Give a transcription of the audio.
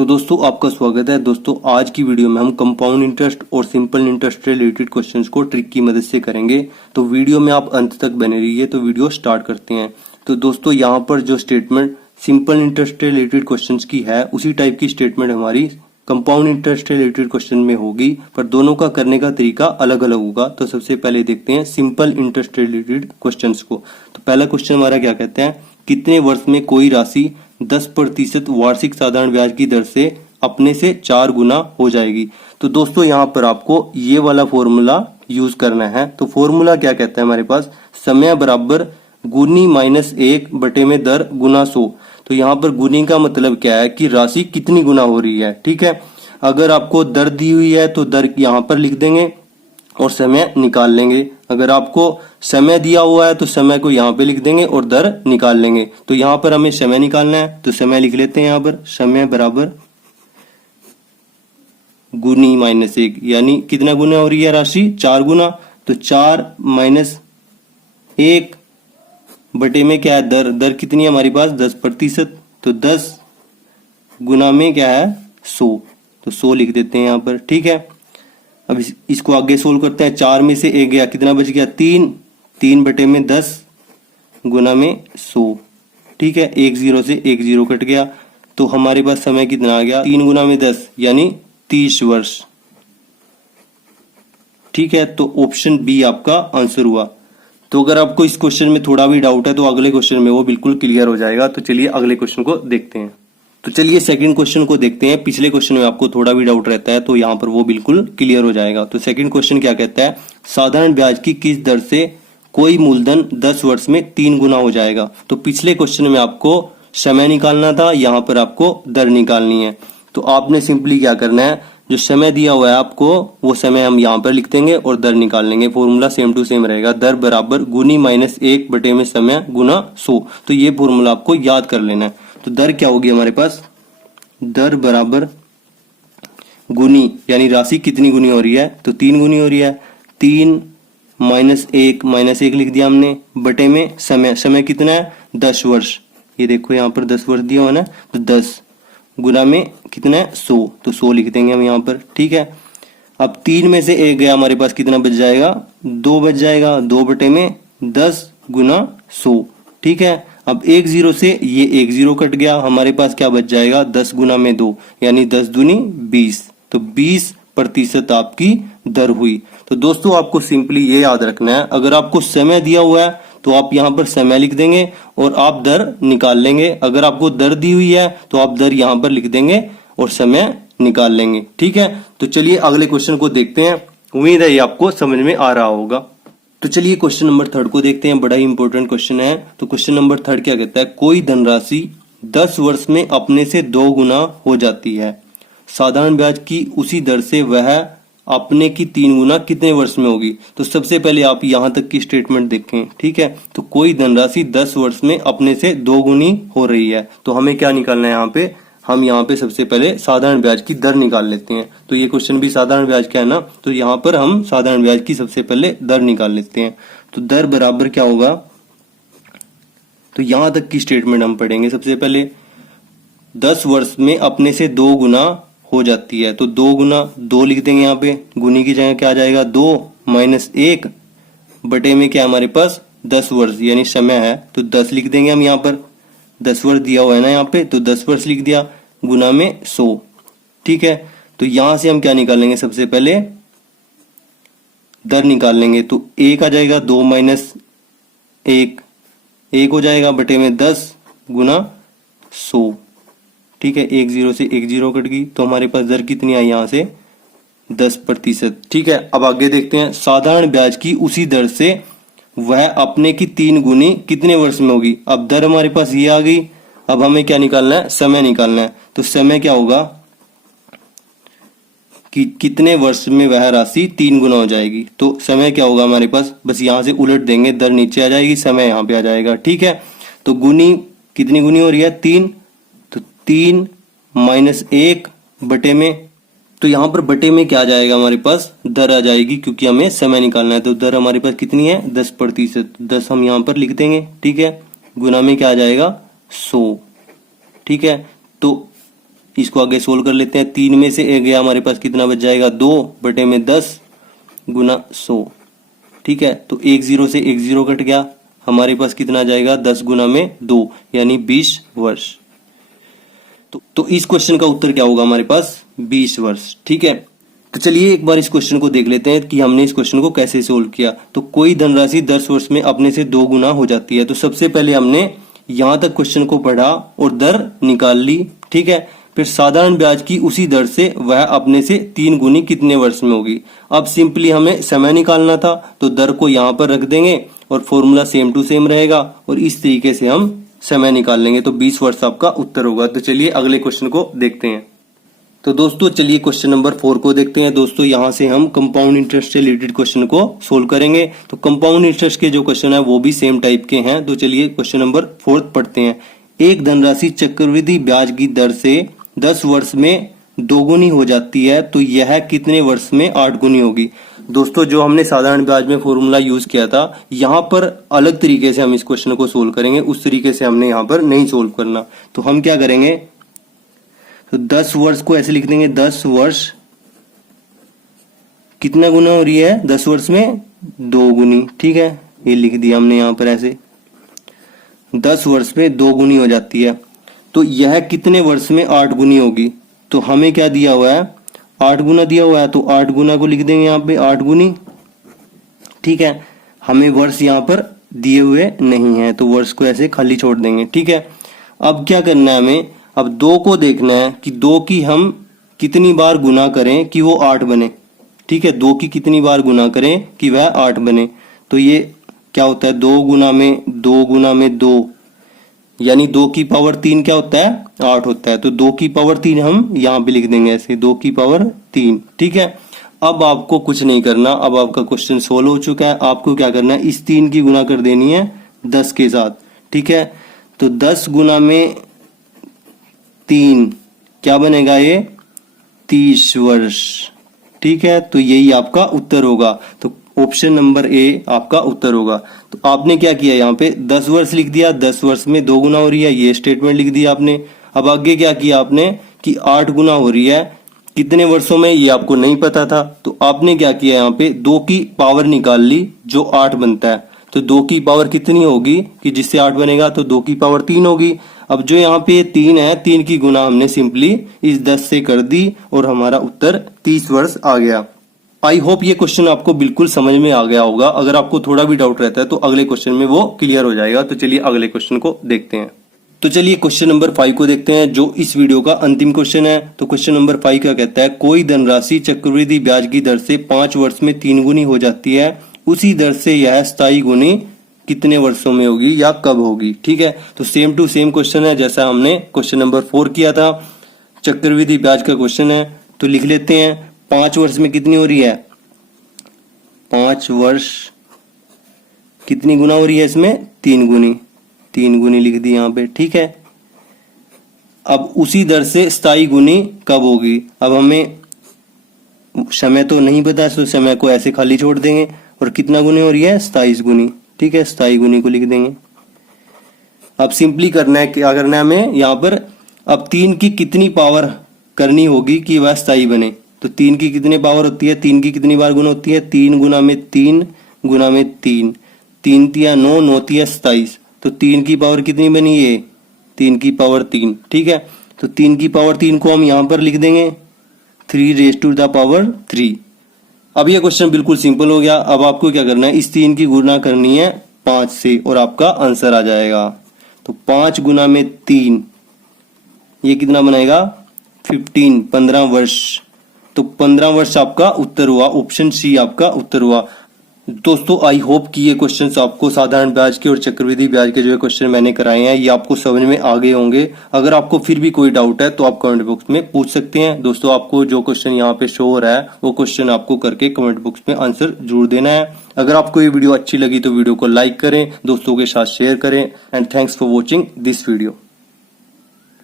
तो दोस्तों आपका स्वागत है। दोस्तों आज की वीडियो में हम कंपाउंड इंटरेस्ट और सिंपल इंटरेस्ट से रिलेटेड क्वेश्चंस को ट्रिक की मदद से करेंगे। तो वीडियो में आप अंत तक बने रहिए। तो वीडियो स्टार्ट करते हैं। तो दोस्तों यहाँ पर जो स्टेटमेंट सिंपल इंटरेस्ट से रिलेटेड क्वेश्चंस की है उसी टाइप की स्टेटमेंट हमारी कंपाउंड इंटरेस्ट से रिलेटेड क्वेश्चन में होगी, पर दोनों का करने का तरीका अलग अलग होगा। तो सबसे पहले देखते हैं सिंपल इंटरेस्ट से रिलेटेड क्वेश्चंस को। तो पहला क्वेश्चन हमारा क्या कहता है, कितने वर्ष में कोई राशि 10% वार्षिक साधारण ब्याज की दर से अपने से 4 गुना हो जाएगी। तो दोस्तों यहाँ पर आपको ये वाला फॉर्मूला यूज करना है। तो फॉर्मूला क्या कहता है हमारे पास, समय बराबर गुनी माइनस 1 बटे में दर गुना 100। तो यहाँ पर गुनी का मतलब क्या है कि राशि कितनी गुना हो रही है। ठीक है, अगर आपको दर दी हुई है तो दर यहाँ पर लिख देंगे और समय निकाल लेंगे। अगर आपको समय दिया हुआ है तो समय को यहाँ पे लिख देंगे और दर निकाल लेंगे। तो यहाँ पर हमें समय निकालना है तो समय लिख लेते हैं। यहाँ पर समय बराबर गुनी माइनस 1, यानी कितना गुना हो रही है राशि, 4 गुना। तो 4 माइनस 1 बटे में क्या है दर, दर कितनी है हमारी पास 10%। तो 10 गुना में क्या है 100, तो 100 लिख देते हैं यहाँ पर। ठीक है, अब इसको आगे सोल्व करते हैं। 4 में से 1 गया, कितना बच गया 3, 3 बटे में 10 गुना में 100। ठीक है, 1 0 से 1 0 कट गया। तो हमारे पास समय कितना आ गया, 3 गुना में 10 यानी 30 वर्ष। ठीक है, तो ऑप्शन बी आपका आंसर हुआ। तो अगर आपको इस क्वेश्चन में थोड़ा भी डाउट है तो अगले क्वेश्चन में वो बिल्कुल क्लियर हो जाएगा। तो चलिए अगले क्वेश्चन को देखते हैं। तो चलिए सेकंड क्वेश्चन को देखते हैं। पिछले क्वेश्चन में आपको थोड़ा भी डाउट रहता है तो यहाँ पर वो बिल्कुल क्लियर हो जाएगा। तो सेकंड क्वेश्चन क्या कहता है, साधारण ब्याज की किस दर से कोई मूलधन 10 वर्ष में 3 गुना हो जाएगा। तो पिछले क्वेश्चन में आपको समय निकालना था, यहाँ पर आपको दर निकालनी है। तो आपने सिंपली क्या करना है, जो समय दिया हुआ है आपको वो समय हम यहाँ पर लिख देंगे और दर निकाल लेंगे। फॉर्मूला सेम टू सेम रहेगा, दर बराबर गुनी माइनस 1 बटे में समय गुना 100। तो ये फॉर्मूला आपको याद कर लेना है। तो दर क्या होगी हमारे पास, दर बराबर गुनी यानी राशि कितनी गुनी हो रही है, तो 3 गुनी हो रही है। 3 माइनस 1 लिख दिया हमने, बटे में समय, समय कितना है 10 वर्ष। ये देखो यहाँ पर 10 वर्ष दिया हुआ ना, तो 10 गुना में कितना है 100, तो 100 लिख देंगे हम यहाँ पर। ठीक है, अब 3 में से 1 गया, हमारे पास कितना बच जाएगा 2 बच जाएगा, 2 बटे में 10 गुना 100। ठीक है, अब 1 0 से ये 1 0 कट गया, हमारे पास क्या बच जाएगा 10 गुना में 2 यानी 10 दूनी 20। तो 20% आपकी दर हुई। तो दोस्तों आपको सिंपली ये याद रखना है, अगर आपको समय दिया हुआ है तो आप यहाँ पर समय लिख देंगे और आप दर निकाल लेंगे। अगर आपको दर दी हुई है तो आप दर यहाँ पर लिख देंगे और समय निकाल लेंगे। ठीक है, तो चलिए अगले क्वेश्चन को देखते हैं। उम्मीद है ये आपको समझ में आ रहा होगा। तो चलिए क्वेश्चन नंबर 3 को देखते हैं। बड़ा ही इंपॉर्टेंट क्वेश्चन है। तो क्वेश्चन नंबर 3 क्या कहता है, कोई धनराशि 10 वर्ष में अपने से 2 गुना हो जाती है, साधारण ब्याज की उसी दर से वह अपने की 3 गुना कितने वर्ष में होगी। तो सबसे पहले आप यहां तक की स्टेटमेंट देखें। ठीक है, तो कोई धनराशि 10 वर्ष में अपने से 2 गुनी हो रही है, तो हमें क्या निकालना है यहाँ पे, हम यहाँ पे सबसे पहले साधारण ब्याज की दर निकाल लेते हैं। तो ये क्वेश्चन भी साधारण ब्याज का है ना, तो यहाँ पर हम साधारण ब्याज की सबसे पहले दर निकाल लेते हैं। तो दर बराबर क्या होगा, तो यहां तक की स्टेटमेंट हम पढ़ेंगे। सबसे पहले 10 वर्ष में अपने से 2 गुना हो जाती है, तो 2 गुना 2 लिख देंगे यहाँ पे, गुनी की जगह क्या आ जाएगा 2 माइनस 1 बटे में क्या हमारे पास 10 वर्ष यानी समय है, तो 10 लिख देंगे हम यहाँ पर। 10 वर्ष दिया हुआ है ना यहाँ पे, तो 10 वर्ष लिख दिया, गुना में 100। ठीक है, तो यहां से हम क्या निकाल लेंगे, सबसे पहले दर निकाल लेंगे। तो 1 आ जाएगा, 2 माइनस 1 हो जाएगा, बटे में 10 गुना 100। ठीक है, 1 0 से 1 0 कट गई, तो हमारे पास दर कितनी आई यहाँ से 10%। ठीक है, अब आगे देखते हैं, साधारण ब्याज की उसी दर से वह अपने की 3 गुनी कितने वर्ष में होगी। अब दर हमारे पास ये आ गई, अब हमें क्या निकालना है, समय निकालना है। तो समय क्या होगा कि कितने वर्ष में वह राशि 3 गुना हो जाएगी। तो समय क्या होगा हमारे पास, बस यहां से उलट देंगे, दर नीचे आ जाएगी, समय यहाँ पे आ जाएगा। ठीक है, तो गुनी कितनी गुनी हो रही है 3, तो 3 माइनस 1 बटे में, तो यहाँ पर बटे में क्या आ जाएगा हमारे पास दर आ जाएगी, क्योंकि हमें समय निकालना है। तो दर हमारे पास कितनी है 10%, 10 हम यहाँ पर लिख देंगे। ठीक है, गुना में क्या आ जाएगा 100। ठीक है, तो इसको आगे सोल्व कर लेते हैं। 3 में से एक गया, हमारे पास कितना बच जाएगा 2/10 गुना 100। ठीक है, तो 1 0 से 1 0 कट गया, हमारे पास कितना जाएगा 10 गुना में 2 यानी 20 वर्ष। तो इस क्वेश्चन का उत्तर क्या होगा हमारे पास 20 वर्ष। ठीक है, तो चलिए एक बार इस क्वेश्चन को देख लेते हैं कि हमने इस क्वेश्चन को कैसे सोल्व किया। तो कोई धनराशि 10 वर्ष में अपने से 2 गुना हो जाती है। तो सबसे पहले हमने यहां तक क्वेश्चन को पढ़ा और दर निकाल ली। ठीक है, फिर साधारण ब्याज की उसी दर से वह अपने से 3 गुनी कितने वर्ष में होगी। अब सिंपली हमें समय निकालना था, तो दर को यहां पर रख देंगे और फॉर्मूला सेम टू सेम रहेगा और इस तरीके से हम समय निकाल लेंगे। तो 20 वर्ष आपका उत्तर होगा। तो चलिए अगले क्वेश्चन को देखते हैं। तो दोस्तों चलिए क्वेश्चन नंबर 4 को देखते हैं। दोस्तों यहां से हम कंपाउंड इंटरेस्ट से रिलेटेड क्वेश्चन को सोल्व करेंगे। तो कंपाउंड इंटरेस्ट के जो क्वेश्चन है वो भी सेम टाइप के हैं। तो चलिए क्वेश्चन नंबर 4 पढ़ते हैं। एक धनराशि चक्रवृद्धि ब्याज की दर से 10 वर्ष में 2 गुनी हो जाती है, तो यह कितने वर्ष में 8 गुनी होगी। दोस्तों जो हमने साधारण ब्याज में फॉर्मूला यूज किया था, यहाँ पर अलग तरीके से हम इस क्वेश्चन को सोल्व करेंगे, उस तरीके से हमने यहाँ पर नहीं सोल्व करना। तो हम क्या करेंगे, तो 10 वर्ष को ऐसे लिख देंगे, 10 वर्ष कितना गुना हो रही है 10 वर्ष में 2 गुनी। ठीक है, ये लिख दिया हमने यहाँ पर ऐसे 10 वर्ष में 2 गुनी हो जाती है, तो यह कितने वर्ष में 8 गुनी होगी। तो हमें क्या दिया हुआ है 8 गुना दिया हुआ है, तो 8 गुना को लिख देंगे यहाँ पे 8 गुनी। ठीक है, हमें वर्ष यहाँ पर दिए हुए नहीं है, तो वर्ष को ऐसे खाली छोड़ देंगे। ठीक है, अब क्या करना है हमें, अब 2 को देखना है कि 2 की हम कितनी बार गुना करें कि वो 8 बने। ठीक है, 2 की कितनी बार गुना करें कि वह 8 बने। तो ये क्या होता है 2 गुना में 2 यानी 2 की पावर 3 क्या होता है 8 होता है। तो 2 की पावर 3 हम यहाँ पे लिख देंगे ऐसे 2 की पावर 3। ठीक है, अब आपको कुछ नहीं करना, अब आपका क्वेश्चन सोल्व हो चुका है। आपको क्या करना है, इस 3 की गुना कर देनी है 10 के साथ। ठीक है, तो 10 गुना में 3 क्या बनेगा ये 30 वर्ष। ठीक है, तो यही आपका उत्तर होगा। तो ऑप्शन नंबर ए आपका उत्तर होगा। तो आपने क्या किया, यहाँ पे 10 वर्ष लिख दिया, 10 वर्ष में 2 गुना हो रही है, ये स्टेटमेंट लिख दिया आपने। अब आगे क्या किया आपने कि 8 गुना हो रही है कितने वर्षों में, ये आपको नहीं पता था। तो आपने क्या किया, यहाँ पे 2 की पावर निकाल ली जो 8 बनता है। तो 2 की पावर कितनी होगी कि जिससे 8 बनेगा, तो 2 की पावर 3 होगी। अब जो यहाँ पे 3 है, 3 की गुना हमने सिंपली इस 10 से कर दी और हमारा उत्तर 30 वर्ष आ गया। आई होप ये क्वेश्चन आपको बिल्कुल समझ में आ गया होगा। अगर आपको थोड़ा भी डाउट रहता है तो अगले क्वेश्चन में वो क्लियर हो जाएगा। तो चलिए अगले क्वेश्चन को देखते हैं। तो चलिए क्वेश्चन नंबर 5 को देखते हैं, जो इस वीडियो का अंतिम क्वेश्चन है। तो क्वेश्चन नंबर 5 क्या कहता है, कोई धनराशि चक्रवृद्धि ब्याज की दर से 5 वर्ष में 3 गुनी हो जाती है, उसी दर से यह स्थायी गुनी कितने वर्षों में होगी या कब होगी। ठीक है, तो सेम टू सेम क्वेश्चन है जैसा हमने क्वेश्चन नंबर 4 किया था, चक्रवृद्धि ब्याज का क्वेश्चन है। तो लिख लेते हैं 5 वर्ष में कितनी हो रही है, 5 वर्ष कितनी गुना हो रही है इसमें 3 गुनी, 3 गुनी लिख दी यहाँ पे। ठीक है, अब उसी दर से स्थायी गुनी कब होगी। अब हमें समय तो नहीं पता, तो समय को ऐसे खाली छोड़ देंगे और कितना गुनी हो रही है 27 गुनी। ठीक है, स्थायी गुनी को लिख देंगे। अब सिंपली करना है, क्या करना है हमें यहाँ पर, अब 3 की कितनी पावर करनी होगी कि वह स्थायी बने। तो 3 की कितनी पावर होती है, 3 की कितनी बार गुना होती है, 3 गुना में 3 गुना में 3, 3 तिया 9, 9 तिया 27। तो 3 की पावर कितनी बनी ये 3 की पावर 3। ठीक है, तो 3 की पावर 3 को हम यहाँ पर लिख देंगे 3 रेज़ टू द पावर 3। अब ये क्वेश्चन बिल्कुल सिंपल हो गया। अब आपको क्या करना है, इस 3 की गुना करनी है 5 से और आपका आंसर आ जाएगा। तो 5 गुना में 3 ये कितना बनाएगा 15, 15 वर्ष। तो 15 वर्ष आपका उत्तर हुआ, ऑप्शन सी आपका उत्तर हुआ। दोस्तों आई होप कि ये क्वेश्चंस आपको साधारण ब्याज के और चक्रवृद्धि ब्याज के जो क्वेश्चन मैंने कराए हैं ये आपको समझ में आ गए होंगे। अगर आपको फिर भी कोई डाउट है तो आप कमेंट बॉक्स में पूछ सकते हैं। दोस्तों आपको जो क्वेश्चन यहाँ पे शो हो रहा है वो क्वेश्चन आपको करके कमेंट बॉक्स में आंसर जरूर देना है। अगर आपको ये वीडियो अच्छी लगी तो वीडियो को लाइक करें, दोस्तों के साथ शेयर करें and thanks for watching this video.